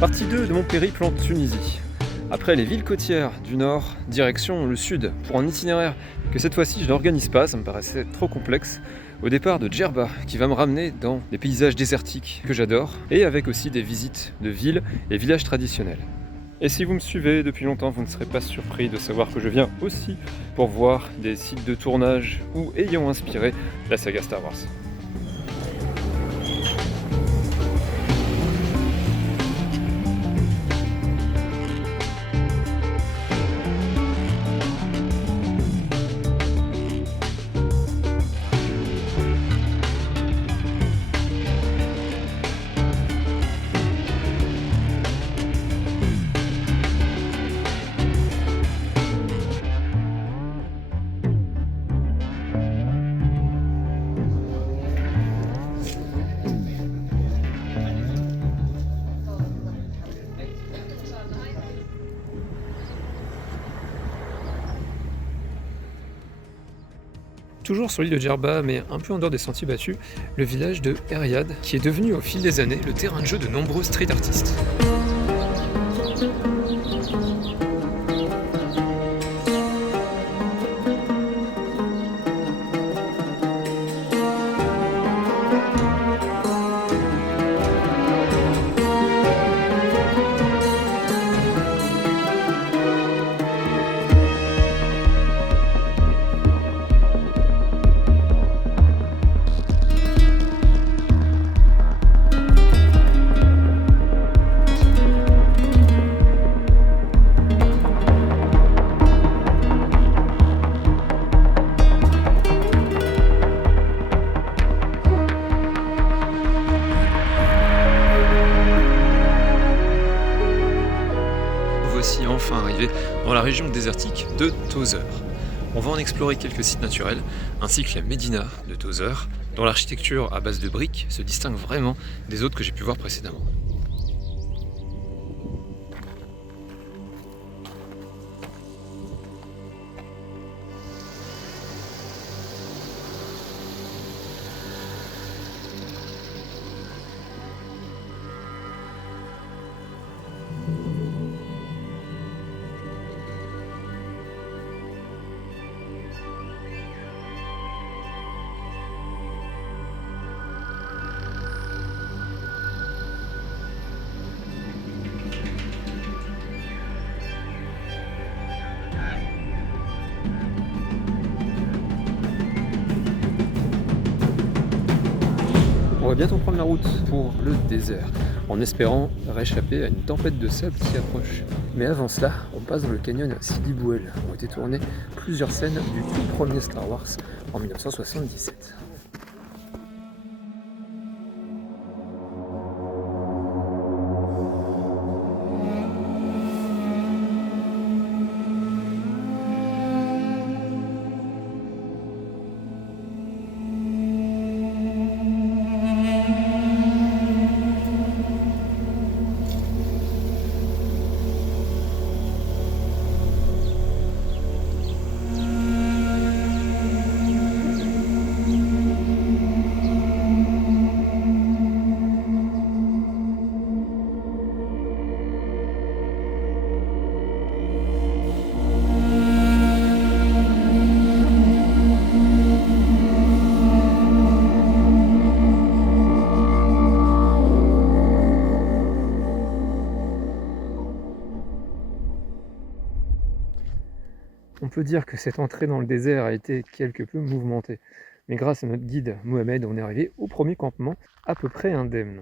Partie 2 de mon périple en Tunisie. Après les villes côtières du nord, direction le sud, pour un itinéraire que cette fois-ci je n'organise pas, ça me paraissait trop complexe, au départ de Djerba, qui va me ramener dans des paysages désertiques que j'adore, et avec aussi des visites de villes et villages traditionnels. Et si vous me suivez depuis longtemps, vous ne serez pas surpris de savoir que je viens aussi pour voir des sites de tournage ou ayant inspiré la saga Star Wars. Toujours sur l'île de Djerba, mais un peu en dehors des sentiers battus, le village de Eriad, qui est devenu au fil des années le terrain de jeu de nombreux street artistes. Voici enfin arrivé dans la région désertique de Tozeur. On va en explorer quelques sites naturels, ainsi que la Médina de Tozeur, dont l'architecture à base de briques se distingue vraiment des autres que j'ai pu voir précédemment. On va bientôt prendre la route pour le désert, en espérant réchapper à une tempête de sable qui approche. Mais avant cela, on passe dans le canyon Sidi Bouel, où ont été tournées plusieurs scènes du tout premier Star Wars en 1977. On peut dire que cette entrée dans le désert a été quelque peu mouvementée, mais grâce à notre guide Mohamed, on est arrivé au premier campement à peu près indemne.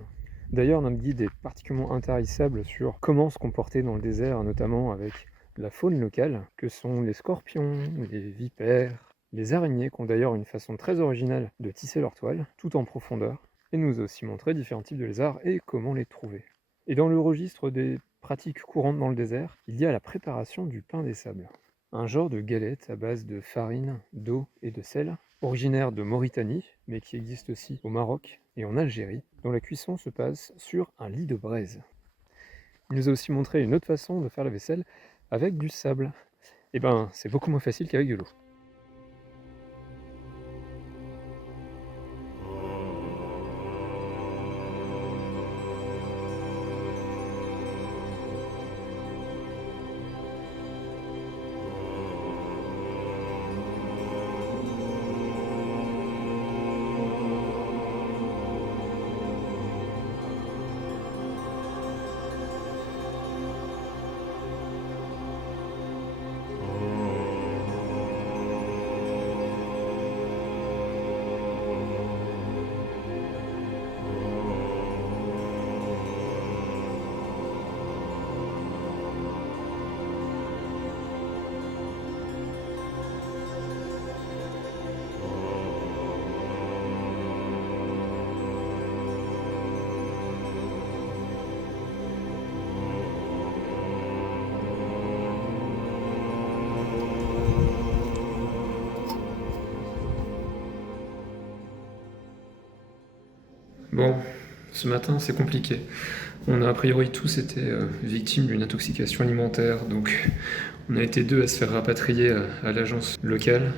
D'ailleurs, notre guide est particulièrement intarissable sur comment se comporter dans le désert, notamment avec la faune locale, que sont les scorpions, les vipères, les araignées, qui ont d'ailleurs une façon très originale de tisser leur toile, tout en profondeur, et nous a aussi montré différents types de lézards et comment les trouver. Et dans le registre des pratiques courantes dans le désert, il y a la préparation du pain des sables. Un genre de galette à base de farine, d'eau et de sel, originaire de Mauritanie, mais qui existe aussi au Maroc et en Algérie, dont la cuisson se passe sur un lit de braise. Il nous a aussi montré une autre façon de faire la vaisselle avec du sable. Et ben, c'est beaucoup moins facile qu'avec de l'eau. Bon, ce matin c'est compliqué. On a priori tous été victimes d'une intoxication alimentaire, donc on a été deux à se faire rapatrier à l'agence locale.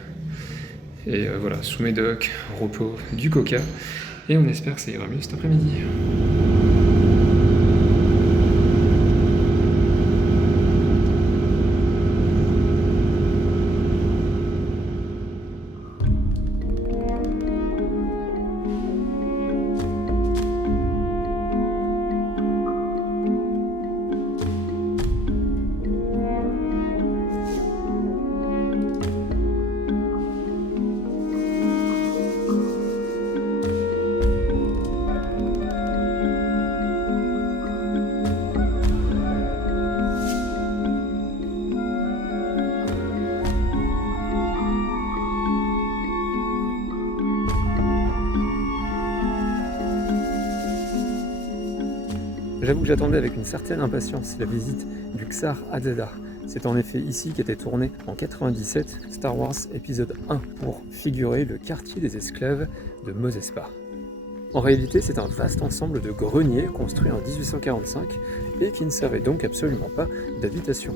Et voilà, sous médoc, repos, du coca, et on espère que ça ira mieux cet après-midi. J'avoue que j'attendais avec une certaine impatience la visite du Ksar Adzadar. C'est en effet ici qu'était tourné en 97 Star Wars épisode 1 pour figurer le quartier des esclaves de Mos Espa. En réalité, c'est un vaste ensemble de greniers construits en 1845 et qui ne servait donc absolument pas d'habitation.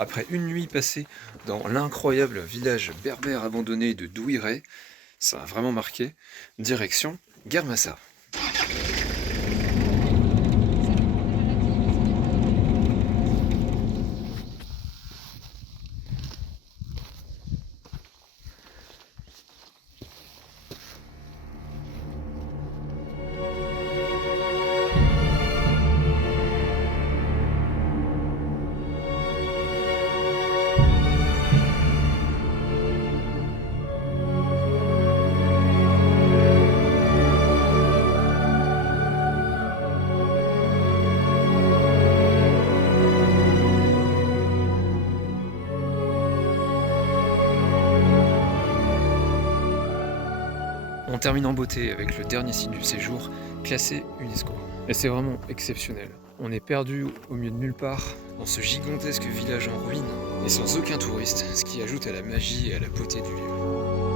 Après une nuit passée dans l'incroyable village berbère abandonné de Douiré, ça a vraiment marqué, direction Guermassa. On termine en beauté avec le dernier site du séjour, classé UNESCO. Et c'est vraiment exceptionnel. On est perdu au milieu de nulle part, dans ce gigantesque village en ruine, et sans aucun touriste, ce qui ajoute à la magie et à la beauté du lieu.